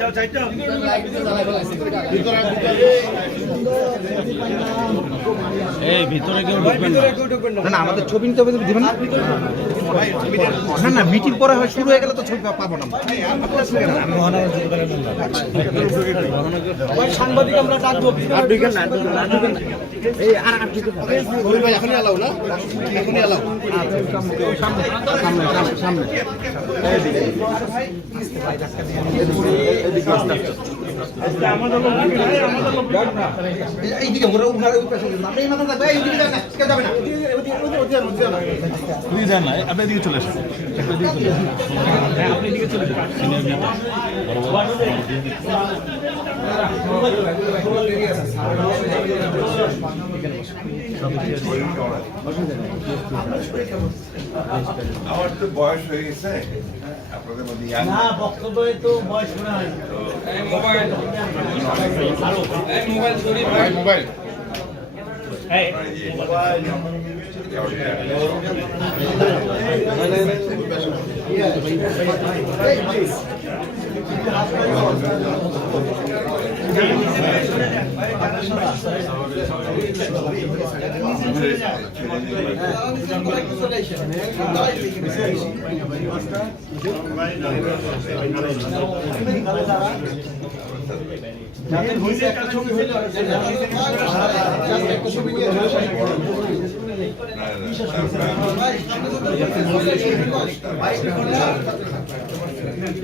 ওকে এই ভিতরে কেউ ঢুকবেন না। না আমাদের ছবি নিতে হবে দিবেন না? না মিটিং পরে হয় শুরু হয়ে গেলে তো ছবি পাবো না সাংবাদিক আমরা ডাকবো আর ঢুকেন না? ঢুকেন না, এই আর আর ঢুকেন না। এখনই এলাও না? এখনই এলাও সামনে সামনে সামনে। সামনে এইদিকে এইদিকে ওরা উঠারে উঠে আপনি এই মাথা থাকবে এইদিকে যাবে না কেউ যাবে না। আপনি দেন না আপনি এদিকে চলে আসুন আমার তো বয়স হয়ে গেছে আপনাদের মধ্যে young আপনারা একটু প্লিজ আপনি একটু বাইরে বসেন পিছনে জায়গা আছে রে ভাই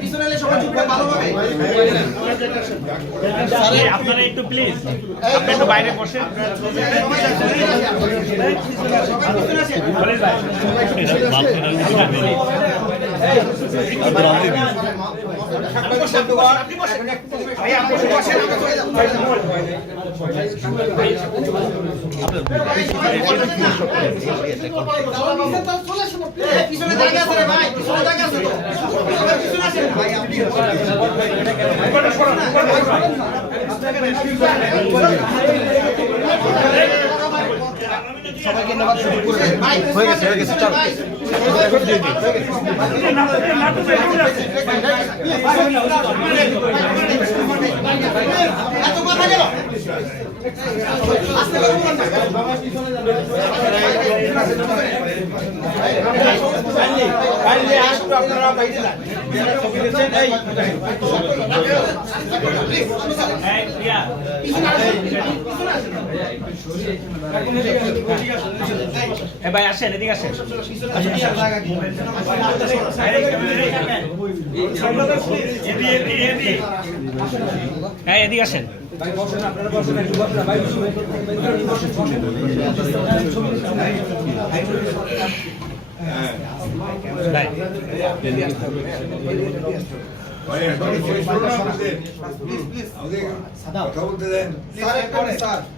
পিছনে জায়গা আছে তো পিছনে আসেন ভাই আপনি সবাইকে নেওয়ার শুরু করে কথা গেল আস্তে করে বলুন না এই, প্রিয়া, এ ভাই আসেন এদিকে আসেন। হ্যাঁ এদিকে আসেন ভাই আমাদের? আমাদের কথা বলতে দেন কথা বলতে হয়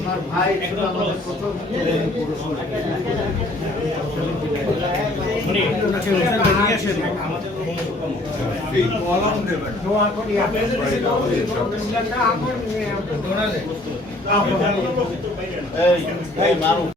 ওই ভাই ছিল আমাদের প্রথম এই মারু